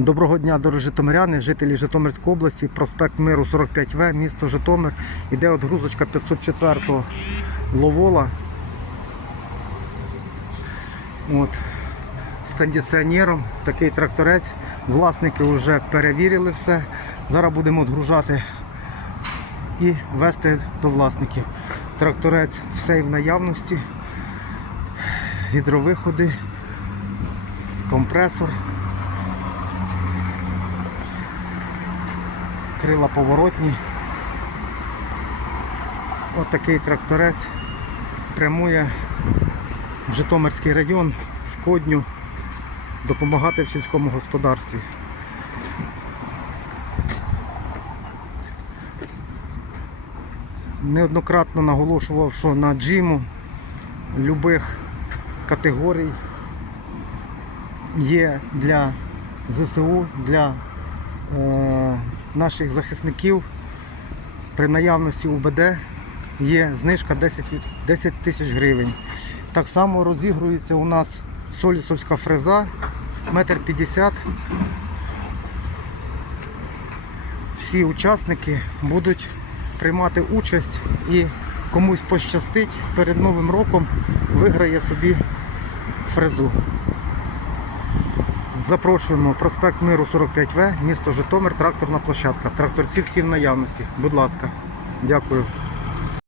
Доброго дня, дорогі житомиряни, жителі Житомирської області, проспект Миру 45В, місто Житомир. Іде от грузочка 504 Ловола. От. З кондиціонером, такий тракторець. Власники вже перевірили все. Зараз будемо відгружати і вести до власників. Тракторець все в наявності, гідровиходи, компресор. Крила поворотні. Ось такий тракторець прямує в Житомирський район, в Кодню, допомагати в сільському господарстві. Неоднократно наголошував, що на джиму любих категорій є для ЗСУ, для е, наших захисників при наявності УБД є знижка 10, 10 тисяч гривень. Так само розігрується у нас солісовська фреза, метр 50. Всі учасники будуть приймати участь і комусь пощастить перед Новим роком виграє собі фрезу. Запрошуємо проспект Миру 45В, місто Житомир, тракторна площадка. Тракторці всі в наявності. Будь ласка, дякую.